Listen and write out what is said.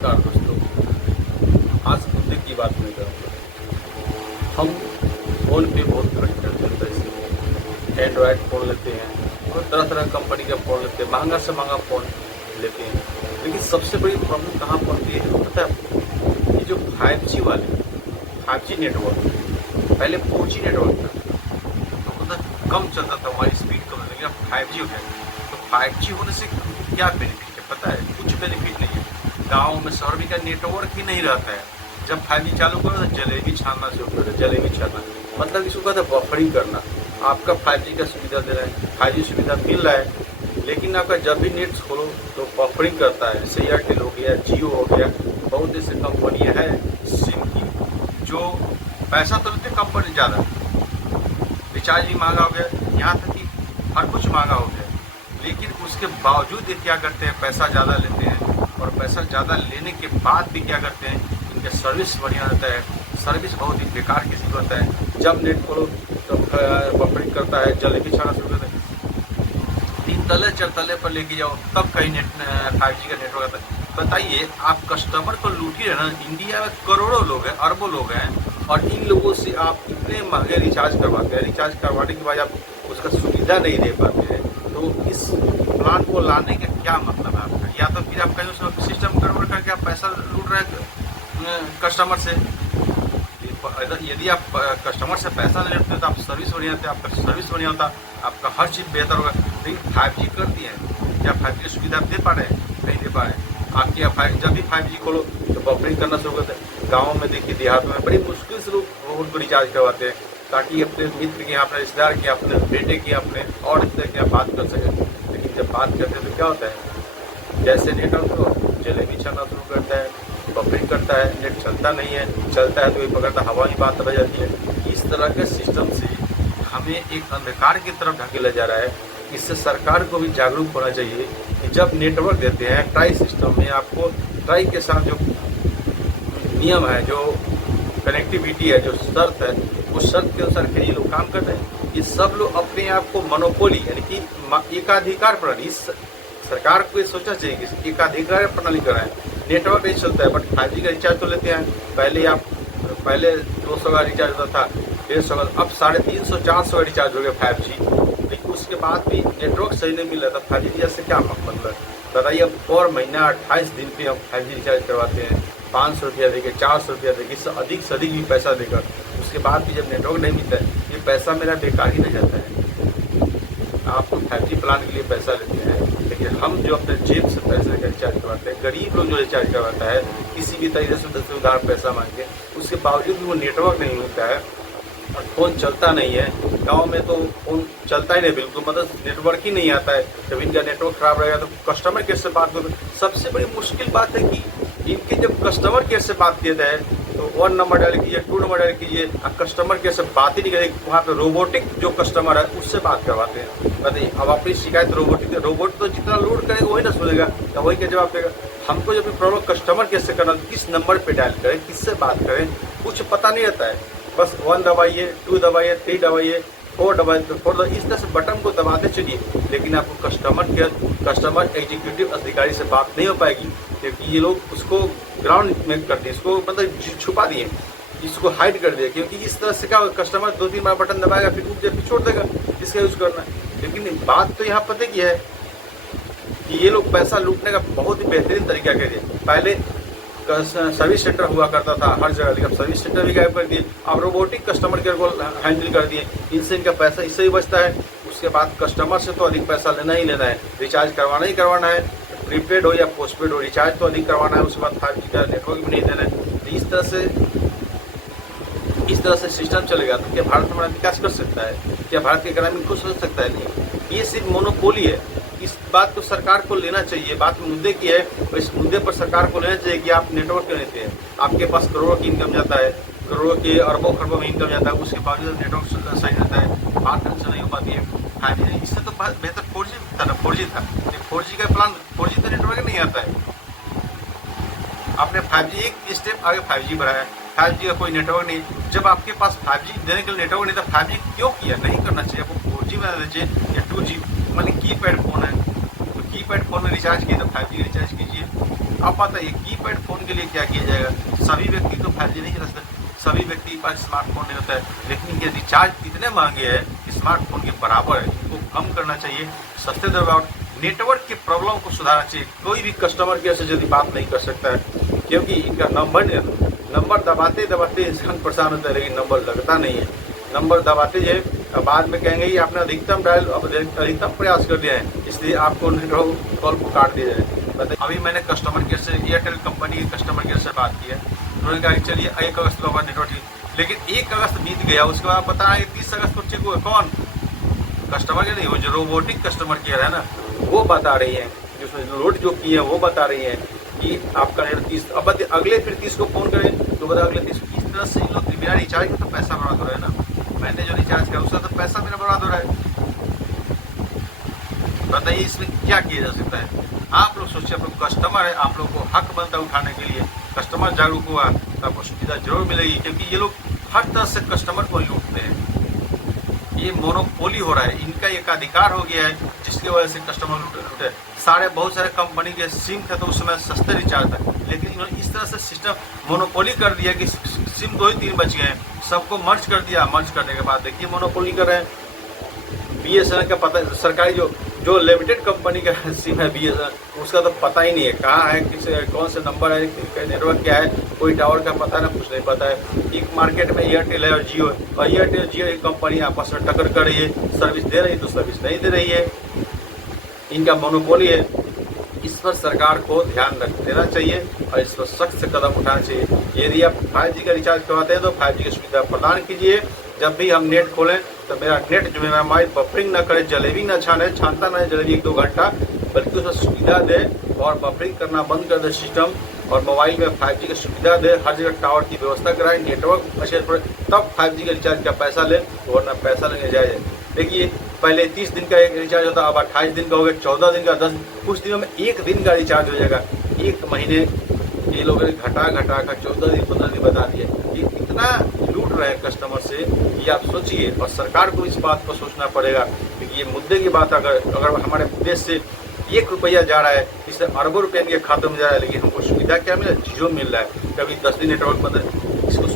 नमस्कार दोस्तों, आज मुद्दे की बात नहीं करूँगा। हम फ़ोन पे बहुत खर्च करते हैं पैसे। एंड्रॉयड फ़ोन लेते हैं और तरह तरह कंपनी का फ़ोन लेते हैं, महंगा से महंगा फ़ोन लेते हैं। लेकिन सबसे बड़ी प्रॉब्लम कहाँ पड़ती है पता है आपको? ये जो 5G वाले 5G नेटवर्क, पहले 4G नेटवर्क था तो मतलब कम चलता था, हमारी स्पीड कम, लेकिन अब 5G हो गया। तो 5G होने से क्या बेनिफिट है पता है? कुछ बेनिफिट नहीं है। गाँव में शहर में का नेटवर्क ही नहीं रहता है। जब 5G चालू करो तो जलेबी छानना शुरू कर दो, जलेबी छानना मतलब इसको कहते हैं बफरिंग करना। आपका 5G का सुविधा दे रहे हैं, 5G सुविधा मिल रहा है, लेकिन आपका जब भी नेट खोलो तो बफरिंग करता है। जैसे एयरटेल हो गया, जियो हो गया, बहुत ऐसी कंपनियाँ हैं सिम की जो पैसा तो लेते कंपनी ज़्यादा, रिचार्ज भी महंगा हो गया, यहाँ तक कि हर कुछ महंगा हो गया। लेकिन उसके बावजूद ये क्या करते हैं, पैसा ज़्यादा लेते हैं। और पैसा ज़्यादा लेने के बाद भी क्या करते हैं, इनका सर्विस बढ़िया रहता है। सर्विस बहुत ही बेकार किसी को होता है। जब नेट खोलो तो बफरिंग करता है, जलेबी छाना शुरू करता है। 3 तले 4 तले पर लेके जाओ तब कहीं नेट 5G का नेटवर्क आता है। बताइए, आप कस्टमर को लूट ही रहे ना। इंडिया में करोड़ों लोग हैं, अरबों लोग हैं, और इन लोगों से आप इतने महंगे रिचार्ज करवाते हैं। रिचार्ज करवाने के बाद आप उसका सुविधा नहीं दे पाते हैं, तो इस प्लान को लाने का क्या मतलब है आपका? या तो फिर आप कहीं उसमें सिस्टम गड़बड़ करके आप पैसा लूट रहे हैं कस्टमर से। यदि आप कस्टमर से पैसा नहीं लेते तो आप सर्विस बढ़िया होते, आपका सर्विस बढ़िया होता, आपका हर चीज़ बेहतर होगा। लेकिन 5G कर दिए हैं, क्या 5G की सुविधा दे पा रहे हैं? नहीं दे पा रहे हैं। आपके यहाँ जब भी 5G खोलो तो बफरिंग करना शुरू करते हैं। गाँव में देखिए, देहात में बड़ी मुश्किल से लोग उनको रिचार्ज करवाते हैं, ताकि अपने मित्र के यहाँ, अपने रिश्तेदार के, अपने बेटे के, अपने और रिश्तेदार के यहाँ बात कर सकें। लेकिन जब बात करते हैं तो क्या होता है, जैसे नेटवर्क को जलेबी छाना शुरू करता है, बफरिंग करता है, नेट चलता नहीं है, चलता है तो ये पकड़ता, हवा की बात बह जाती है। इस तरह के सिस्टम से हमें एक अंधकार की तरफ ढकेला जा रहा है। इससे सरकार को भी जागरूक होना चाहिए कि जब नेटवर्क देते हैं ट्राई सिस्टम में, आपको ट्राई के साथ जो नियम है, जो कनेक्टिविटी है, जो शर्त है, उस शर्त के अनुसार के ये लोग काम कर रहे हैं। ये सब लोग अपने आप को मोनोपोली यानी कि एकाधिकार प्रणाली, सरकार को ये सोचना चाहिए कि एकाधिकार प्रणाली कराएं। नेटवर्क नहीं चलता है बट 5G का रिचार्ज तो लेते हैं। पहले 200 का रिचार्ज होता था, 150 का, अब 350 400 का रिचार्ज हो गया 5G। लेकिन उसके बाद भी नेटवर्क सही नहीं मिल रहा था। 5G रिचार्ज से क्या मतलब बताइए? अब और महीना 28 दिन पे हम 5G रिचार्ज करवाते हैं, 500 रुपया देकर, 400 रुपया देकर, इससे अधिक से अधिक भी पैसा देकर। उसके बाद भी जब नेटवर्क नहीं मिलता है, ये पैसा मेरा बेकार ही नहीं जाता है। आप 5G प्लान के लिए पैसा लेते हैं, लेकिन हम जो अपने जेब से पैसे लेकर रिचार्ज करवाते हैं, गरीब लोग जो रिचार्ज करवाता है किसी भी तरीके से 10 उधार पैसा मांग के, उसके बावजूद भी वो नेटवर्क नहीं मिलता है और फ़ोन चलता नहीं है। गांव में तो फ़ोन चलता ही नहीं बिल्कुल, मतलब नेटवर्क ही नहीं आता है। जब इनका नेटवर्क खराब रहेगा तो कस्टमर केयर से बात करो। सबसे बड़ी मुश्किल बात है कि इनके जब कस्टमर केयर से बात किया जाए तो 1 नंबर डायल कीजिए, 2 नंबर डायल कीजिए, कस्टमर केयर से बात ही नहीं करें। वहाँ पे रोबोटिक जो कस्टमर है उससे बात करवाते हैं। बताइए, अब अपनी शिकायत रोबोट तो जितना लोड करेगा वही ना सुनेगा, तो वही क्या जवाब देगा? हमको जब भी प्रॉब्लम कस्टमर केयर से करना, किस नंबर पे डायल करें, किससे बात करें, कुछ पता नहीं रहता है। बस 1 दबाइए, 2 दबाइए, 3 दबाइए, 4 दबाइए, 4 दबाइए, इस तरह से बटन को दबाते चलिए। लेकिन आपको कस्टमर एग्जीक्यूटिव अधिकारी से बात नहीं हो पाएगी, क्योंकि ये लोग उसको ग्राउंड में कर दिए, इसको मतलब छुपा दिए, इसको हाइड कर दिया। क्योंकि इस तरह से क्या होगा, कस्टमर 2-3 बार बटन दबाएगा, फिर छोड़ देगा, इसका यूज़ करना। लेकिन बात तो यहाँ पता की है कि ये लोग पैसा लूटने का बहुत ही बेहतरीन तरीका कर दिए। पहले सर्विस सेंटर हुआ करता था हर जगह, लेकिन सर्विस सेंटर भी गायब कर दिए। अब रोबोटिक कस्टमर केयर को हैंडल कर दिए। इनसे इनका पैसा इससे ही बचता है। उसके बाद कस्टमर से तो अधिक पैसा लेना ही लेना है, रिचार्ज करवाना ही करवाना है, प्रीपेड हो या पोस्टपेड हो, रिचार्ज तो अधिक करवाना है। उसके बाद 5G का नेटवर्क भी नहीं देना है। तो इस तरह से सिस्टम चलेगा तो क्या भारत हमारा विकास कर सकता है? क्या भारत की इकोनॉमी खुश हो सकता है? नहीं, ये सिर्फ मोनोपोली है। इस बात को सरकार को लेना चाहिए। बात मुद्दे की है, तो इस मुद्दे पर सरकार को लेना चाहिए कि आप नेटवर्क क्यों लेते हैं? आपके पास करोड़ों की इनकम जाता है, करोड़ों के अरबों खरबों में इनकम जाता है, उसके बावजूद नेटवर्क सही रहता है, बात ढंग से नहीं हो पाती है। 5G इससे तो बेहतर 4G था ना, 4G था। 4G का प्लान, 4G तो नेटवर्क नहीं आता है। आपने 5G एक स्टेप आगे 5G बढ़ाया, 5G का कोई नेटवर्क नहीं। जब आपके पास 5G देने के लिए नेटवर्क नहीं था, 5G क्यों किया? नहीं करना चाहिए आपको, 4G में देना चाहिए या 2G। मतलब कीपैड फ़ोन है तो कीपैड फ़ोन में रिचार्ज किए तो 5G रिचार्ज कीजिए। अब बताइए कीपैड फोन के लिए क्या किया जाएगा? सभी व्यक्ति तो 5G नहीं चला सकते, सभी व्यक्ति के पास स्मार्टफोन नहीं होता है, लेकिन ये रिचार्ज इतने महंगे हैं कि स्मार्टफोन के बराबर है। इनको कम करना चाहिए, सस्ते दर पर नेटवर्क की प्रॉब्लम को सुधारना चाहिए। कोई भी कस्टमर केयर से यदि बात नहीं कर सकता है, क्योंकि इनका नंबर दबाते दबाते इंसान परेशान होता है, लेकिन नंबर लगता नहीं है। नंबर दबाते जो है बाद में कहेंगे कि आपने अधिकतम प्रयास कर दिया है, इसलिए आपको नेटवर्क कॉल को काट दिया जाए। अभी मैंने कस्टमर केयर से, एयरटेल कंपनी के कस्टमर केयर से बात की है, उन्होंने कहा कि चलिए 1 अगस्त को नेटवर्क, लेकिन 1 अगस्त बीत गया, उसके बाद पता है 30 अगस्त को चेक हुआ। कौन कस्टमर केयर नहीं, वो जो रोबोटिक कस्टमर केयर है ना, वो बता रही है, जो लोड जो की है वो बता रही है कि आपका नेटवर्क 30, अब अगले फिर 30 को फोन करें तो बता अगले 30। इस तरह से इन लोग बिना रिचार्ज का तो पैसा बर्बाद हो रहा है ना। मैंने जो रिचार्ज किया उसका तो पैसा मेरा बर्बाद हो रहा है। बताइए इसमें क्या किया जा सकता है? आप लोग सोचिए, आप लोग कस्टमर है, आप लोग को हक बनता है उठाने के लिए। कस्टमर जागरूक हुआ तो आपको सुविधा जरूर मिलेगी, क्योंकि ये लोग हर तरह से कस्टमर को लूटते हैं। ये मोनोपोली हो रहा है, इनका एक अधिकार हो गया है, जिसकी वजह से कस्टमर लूटे। बहुत सारे कंपनी के सिम थे तो उस समय सस्ते रिचार्ज था, लेकिन इन्होंने इस तरह से सिस्टम मोनोपोली कर दिया कि सिम 2 ही 3 बच गए हैं, सबको मर्ज कर दिया। मर्ज करने के बाद देखिए मोनोपोली कर रहे हैं। BSNL का पता, सरकारी जो लिमिटेड कंपनी का सिम है BSNL, उसका तो पता ही नहीं है कहाँ है, कौन से नंबर है, नेटवर्क क्या है, कोई टावर का पता ना, कुछ नहीं पता है। एक मार्केट में एयरटेल है और जियो है, और एयरटेल जियो की कंपनी आपस में टक्कर कर रही है, सर्विस दे रही है तो सर्विस नहीं दे रही है, इनका मोनोपोली है। इस पर सरकार को ध्यान रख देना चाहिए और इस पर सख्त से कदम उठाना चाहिए। यदि आप 5G का रिचार्ज करवाते हैं तो 5G की सुविधा प्रदान कीजिए। जब भी हम नेट खोलें तो मेरा नेट जो मेरा मोबाइल बफरिंग ना करे, जलेबी ना छानता ना जलेबी 1-2 घंटा, बल्कि उसमें सुविधा दे और बफरिंग करना बंद कर दे सिस्टम, और मोबाइल में 5G की सुविधा दे, हर जगह टावर की व्यवस्था कराए, नेटवर्क अच्छे पड़े, तब 5G का रिचार्ज का पैसा ले, वरना पैसा लेने जाए। देखिए पहले 30 दिन का एक रिचार्ज होता, अब 28 दिन का हो गया, 14 दिन का, 10, कुछ दिनों में 1 दिन का रिचार्ज हो जाएगा। 1 महीने ये लोगों ने घटा कर 14 दिन 15 दिन बता दिए। ये इतना लूट रहे हैं कस्टमर से, ये आप सोचिए। और सरकार को इस बात पर सोचना पड़ेगा, क्योंकि ये मुद्दे की बात अगर हमारे देश से 1 रुपया जा रहा है, इससे अरबों रुपये इनके खातों में जा रहा है, लेकिन हमको सुविधा क्या मिल रहा है? 0 मिल रहा है। कभी 10 दिन नेटवर्क बंद है, इसको